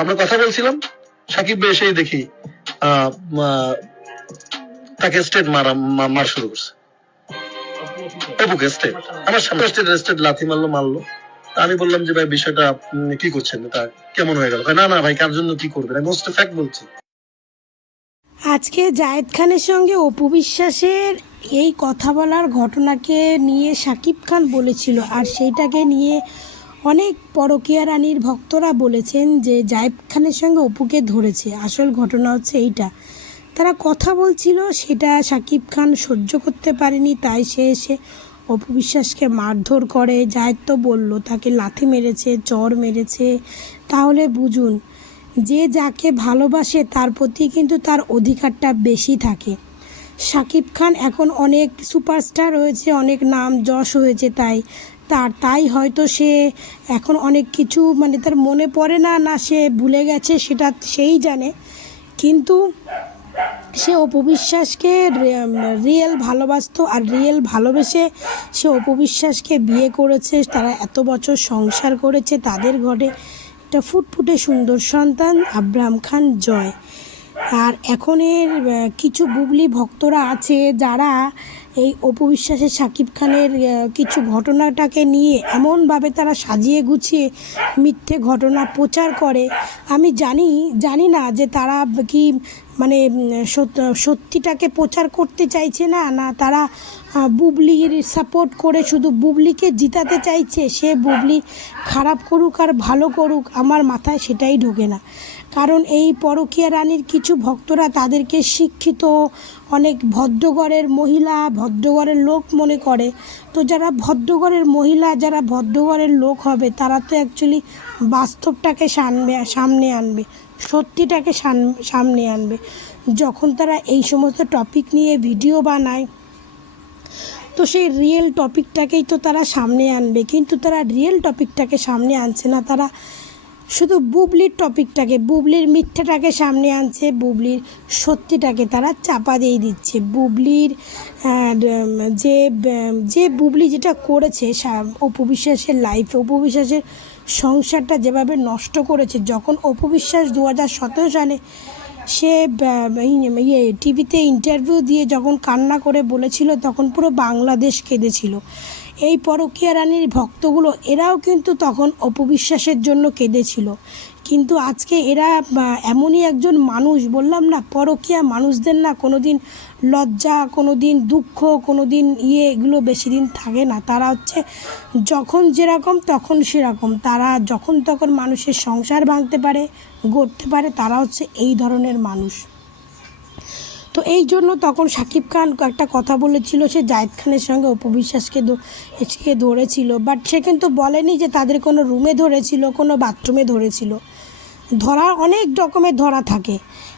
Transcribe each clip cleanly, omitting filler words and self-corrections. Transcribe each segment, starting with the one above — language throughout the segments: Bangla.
আমরা কথা বলছিলাম, সাকিব ভাই এসেই দেখি তাকে স্টেট মার শুরু করছে। অপুকে স্টেট, আমার সামনে স্টেট লাথি মারলো। আমি বললাম যে ভাই বিষয়টা কি করছেন, তা কেমন হয়ে গেল? না না ভাই, কার জন্য কি করবেন, আমি মোস্ট ফ্যাক্ট বলছি। আজকে জায়েদ খানের সঙ্গে অপু বিশ্বাসের এই কথা বলার ঘটনাকে নিয়ে শাকিব খান বলেছিল, আর সেইটাকে নিয়ে অনেক পরকীয়া রানীর ভক্তরা বলেছেন যে জায়েদ খানের সঙ্গে অপুকে ধরেছে। আসল ঘটনা হচ্ছে এইটা, তারা কথা বলছিল, সেটা শাকিব খান সহ্য করতে পারেনি, তাই সে এসে অপু বিশ্বাসকে মারধর করে। জায়েদ তো বলল তাকে লাথি মেরেছে, চর মেরেছে। তাহলে বুঝুন, যে যাকে ভালোবাসে তার প্রতি কিন্তু তার অধিকারটা বেশি থাকে। শাকিব খান এখন অনেক সুপারস্টার হয়েছে, অনেক নাম যশ হয়েছে, তাই হয়তো সে এখন অনেক কিছু তার মনে পড়ে না সে ভুলে গেছে, সেটা সেই জানে। কিন্তু সে অপু বিশ্বাসকে রিয়েল ভালোবাসতো, আর রিয়েল ভালোবেসে সে অপু বিশ্বাসকে বিয়ে করেছে। তারা এত বছর সংসার করেছে, তাদের ঘরে একটা ফুটফুটে সুন্দর সন্তান আব্রাহাম খান জয়। আর এখনের কিছু বুবলি ভক্তরা আছে যারা এই অপু বিশ্বাসের শাকিব খানের কিছু ঘটনাটাকে নিয়ে এমনভাবে তারা সাজিয়ে গুছিয়ে মিথ্যে ঘটনা প্রচার করে। আমি জানি না যে তারা কি সত্যিটাকে প্রচার করতে চাইছে না তারা বুবলির সাপোর্ট করে শুধু বুবলিকে জিতাতে চাইছে। সে বুবলি খারাপ করুক আর ভালো করুক, আমার মাথায় সেটাই ঢোকে না। কারণ এই পরকীয়া রানীর কিছু ভক্তরা তাদেরকে শিক্ষিত, অনেক ভদ্রঘরের মহিলা, ভদ্রঘরের লোক মনে করে। তো যারা ভদ্রঘরের মহিলা, যারা ভদ্রঘরের লোক হবে, তারা তো অ্যাকচুয়ালি বাস্তবটাকে সামনে আনবে, সত্যিটাকে সামনে আনবে। যখন তারা এই সমস্ত টপিক নিয়ে ভিডিও বানায়, তো সেই রিয়েল টপিকটাকেই তো তারা সামনে আনবে, কিন্তু তারা রিয়েল টপিকটাকে সামনে আনছে না। তারা শুধু বুবলির টপিকটাকে, বুবলির মিথ্যাটাকে সামনে আনছে, বুবলির সত্যিটাকে তারা চাপা দিয়ে দিচ্ছে। বুবলির যে বুবলি যেটা করেছে অপু বিশ্বাসের লাইফে, অপু বিশ্বাসের সংসারটা যেভাবে নষ্ট করেছে। যখন অপু বিশ্বাস 2017 সালে সে টিভিতে ইন্টারভিউ দিয়ে যখন কান্না করে বলেছিল, তখন পুরো বাংলাদেশ কেঁদেছিল। এই পরকীয়া রানীর ভক্তগুলো এরাও কিন্তু তখন অপু বিশ্বাসের জন্য কেঁদেছিল। কিন্তু আজকে এরা এমনই একজন মানুষ, বললাম না, পরকীয়া মানুষদের না কোনো দিন লজ্জা, কোনো দিন দুঃখ, কোনো দিন এগুলো বেশি দিন থাকে না। তারা হচ্ছে যখন যেরকম তখন সেরকম, তারা যখন তখন মানুষের সংসার ভাঙতে পারে, গড়তে পারে, তারা হচ্ছে এই ধরনের মানুষ। তো এই জন্য তখন শাকিব খান একটা কথা বলেছিল, সে জায়েদ খানের সঙ্গে অপু বিশ্বাসকে ধরেছিল, বাট সে কিন্তু বলেনি যে তাদের কোনো রুমে ধরেছিল, কোনো বাথরুমে ধরেছিল। ধরা অনেক রকমের ধরা থাকে,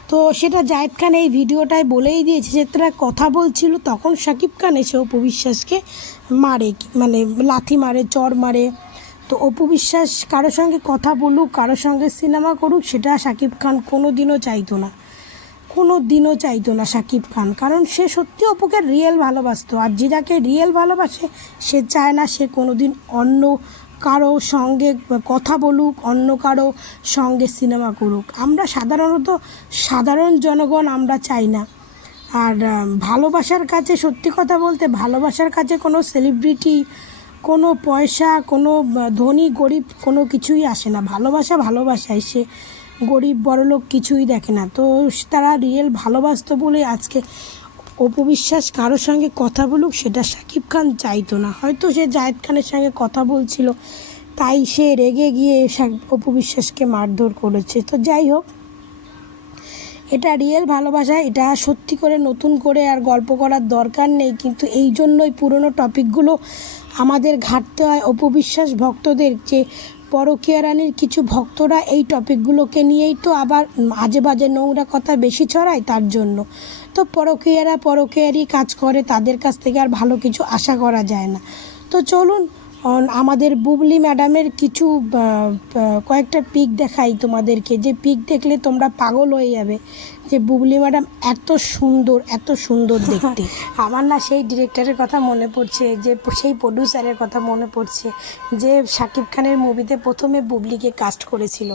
তো সেটা জায়েদ খান এই ভিডিওটায় বলেই দিয়েছে যে তারা কথা বলছিল, তখন শাকিব খান এসে অপু বিশ্বাসকে মারে, লাথি মারে, চর মারে। তো অপু বিশ্বাস কারোর সঙ্গে কথা বলুক, কারোর সঙ্গে সিনেমা করুক, সেটা শাকিব খান কোনো দিনও চাইতো না শাকিব খান, কারণ সে সত্যি অপুকে রিয়েল ভালোবাসতো। আর যে যাকে রিয়েল ভালোবাসে সে চায় না সে কোনো দিন অন্য কারো সঙ্গে কথা বলুক, অন্য কারো সঙ্গে সিনেমা করুক। আমরা সাধারণত সাধারণ জনগণ আমরা চাই না। আর ভালোবাসার কাছে, সত্যি কথা বলতে, ভালোবাসার কাছে কোনো সেলিব্রিটি, কোনো পয়সা, কোনো ধনী গরিব কোনো কিছুই আসে না। ভালোবাসায় সে গরিব বড়লোক কিছুই দেখে না। তো তারা রিয়েল ভালোবাসতো বলে আজকে অপু বিশ্বাস কারোর সঙ্গে কথা বলুক, সেটা শাকিব খান চাইতো না। হয়তো সে জায়েদ খানের সঙ্গে কথা বলছিল, তাই সে রেগে গিয়ে অপু বিশ্বাসকে মারধর করেছে। তো যাই হোক, এটা রিয়েল ভালোবাসা, এটা সত্যি করে নতুন করে আর গল্প করার দরকার নেই। কিন্তু এই জন্যই পুরনো টপিকগুলো আমাদের ঘাঁটতে হয় অপু বিশ্বাস ভক্তদের, যে পরকীয়া রানীর কিছু ভক্তরা এই টপিকগুলোকে নিয়েই তো আবার আজে বাজে নোংরা কথা বেশি ছড়ায়, তার জন্য তো পরকীয়ারই কাজ করে, তাদের কাছ থেকে আর ভালো কিছু আশা করা যায় না। তো চলুন, আমাদের বুবলি ম্যাডামের কিছু কয়েকটা পিক দেখাই তোমাদেরকে, যে পিক দেখলে তোমরা পাগল হয়ে যাবে যে বুবলি ম্যাডাম এত সুন্দর দেখতে। আমার না সেই ডিরেক্টরের কথা মনে পড়ছে, যে সেই প্রডিউসারের কথা মনে পড়ছে যে শাকিব খানের মুভিতে প্রথমে বুবলিকে কাস্ট করেছিল।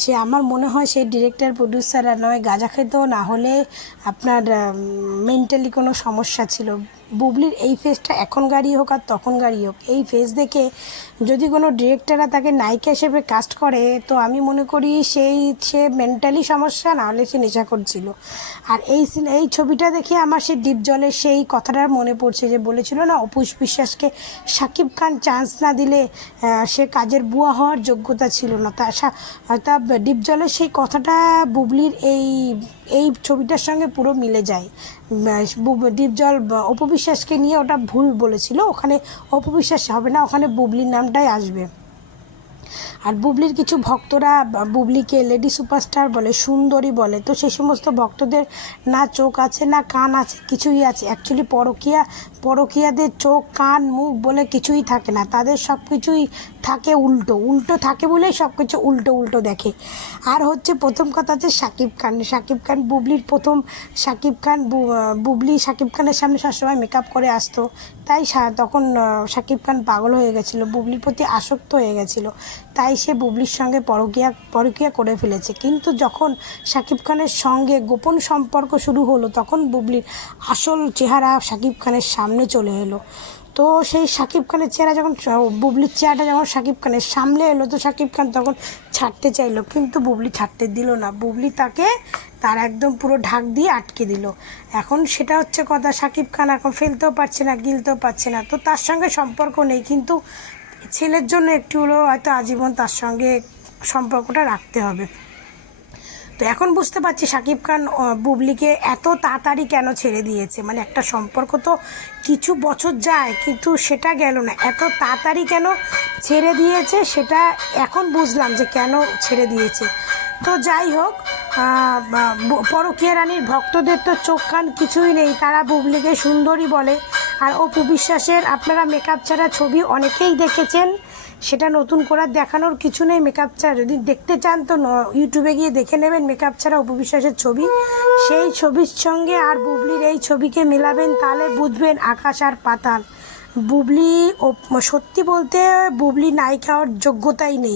সে আমার মনে হয় সেই ডিরেক্টর প্রডিউসার আর নয় গাঁজা খেত, না হলে আপনার মেন্টালি কোনো সমস্যা ছিল। বুবলির এই ফেসটা এখনকারই হোক আর তখনকারই হোক, এই ফেস দেখে যদি কোনো ডিরেক্টররা তাকে নায়িকা হিসেবে কাস্ট করে, তো আমি মনে করি সে মেন্টালি সমস্যা, না হলে সে নেশা করছিল। আর এই ছবিটা দেখে আমার সেই ডিপ জলের সেই কথাটার মনে পড়ছে, যে বলেছিল না অপু বিশ্বাসকে শাকিব খান চান্স না দিলে সে কাজের বুয়া হওয়ার যোগ্যতা ছিল না। তা ডিপ জলের সেই কথাটা বুবলির এই ছবিটার সঙ্গে পুরো মিলে যায়। ডিপ জল অপু বিশ্বাসকে নিয়ে ওটা ভুল বলেছিল, ওখানে অপু বিশ্বাস হবে না, ওখানে বুবলির নামটাই আসবে। আর বুবলির কিছু ভক্তরা বুবলিকে লেডি সুপারস্টার বলে, সুন্দরী বলে। তো সেই সমস্ত ভক্তদের না চোখ আছে না কান আছে, কিছুই আছে। অ্যাকচুয়ালি পরকীয়াদের চোখ কান মুখ বলে কিছুই থাকে না, তাদের সব কিছুই থাকে উল্টো থাকে বলেই সব কিছু উল্টো দেখে। আর হচ্ছে প্রথম কথা হচ্ছে শাকিব খান বুবলির প্রথম বুবলি শাকিব খানের সামনে সবসময় মেকআপ করে আসতো, তাই তখন শাকিব খান পাগল হয়ে গেছিলো, বুবলির প্রতি আসক্ত হয়ে গেছিলো, তাই সে বুবলির সঙ্গে পরকীয়া করে ফেলেছে। কিন্তু যখন শাকিব খানের সঙ্গে গোপন সম্পর্ক শুরু হলো, তখন বুবলির আসল চেহারা শাকিব খানের সামনে চলে এলো। তো সেই শাকিব খানের চেহারা যখন বুবলির চেহারাটা যখন শাকিব খানের সামনে এলো, তো শাকিব খান তখন ছাড়তে চাইলো, কিন্তু বুবলি ছাড়তে দিল না। বুবলি তার একদম পুরো ঢাক দিয়ে আটকে দিল। এখন সেটা হচ্ছে কথা, শাকিব খান এখন ফেলতেও পারছে না, গিলতেও পারছে না, তো তার সঙ্গে সম্পর্ক নেই, কিন্তু ছেলের জন্য একটু হলেও হয়তো আজীবন তার সঙ্গে সম্পর্কটা রাখতে হবে। তো এখন বুঝতে পারছি শাকিব খান বুবলিকে এত তাড়াতাড়ি কেন ছেড়ে দিয়েছে। মানে একটা সম্পর্ক তো কিছু বছর যায়, কিন্তু সেটা গেল না, এত তাড়াতাড়ি কেন ছেড়ে দিয়েছে সেটা এখন বুঝলাম যে কেন ছেড়ে দিয়েছে। তো যাই হোক, পরকীয়া রানীর ভক্তদের তো চোখ কান কিছুই নেই, তারা বুবলিকে সুন্দরী বলে। আর অপু বিশ্বাসের আপনারা মেকআপ ছাড়া ছবি অনেকেই দেখেছেন, সেটা নতুন করে দেখানোর কিছু নেই। মেকআপ ছাড়া যদি দেখতে চান তো ইউটিউবে গিয়ে দেখে নেবেন মেকআপ ছাড়া অপু বিশ্বাসের ছবি। সেই ছবির সঙ্গে আর বুবলির এই ছবিকে মেলাবেন, তাহলে বুঝবেন আকাশ আর পাতাল। সত্যি বলতে বুবলি নায়িকা হওয়ার যোগ্যতাই নেই।